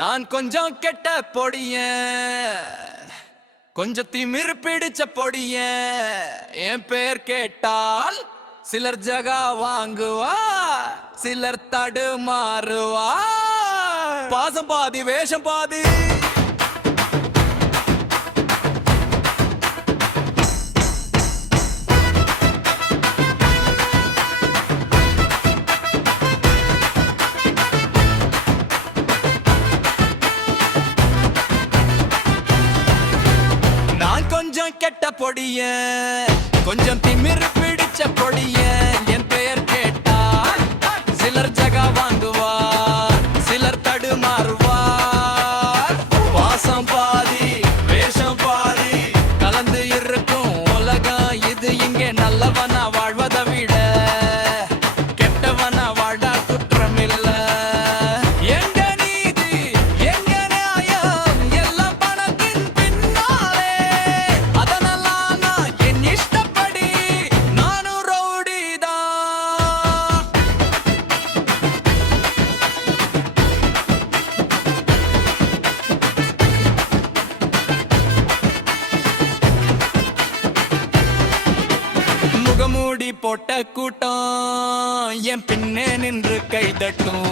நான் கொஞ்சம் கெட்ட பொடிய, கொஞ்சம் திமிரு பிடிச்ச பொடிய. என் பேர் கேட்டால் சிலர் ஜகா வாங்குவா, சிலர் தடுமாறுவா. பாசம் பாதி வேஷம் பாதி. கொஞ்சம் கெட்ட பொடிய, கொஞ்சம் திமிரு பிடிச்ச பொடிய. என் பெயர் கேட்டால் சிலர் ஜகா வாங்குவார், சிலர் தடுமாறுவார். வாசம் பாதி வேஷம் பாதி கலந்து இருக்கும் உலகம் இது. இங்கே நல்லவனா வாழ்வதை விட கெட்டவனா வாழா குற்றமில்ல. எங்க நீதி எங்க நியாயம் எல்லாம் பணத்தின் பின்னாலே. அதனெல்லாம் நான் என் இஷ்டப்படி நானும் ரவுடிதான். முகமூடி போட்ட கூட்டம் என் பின்னே நின்று கைதட்டும்.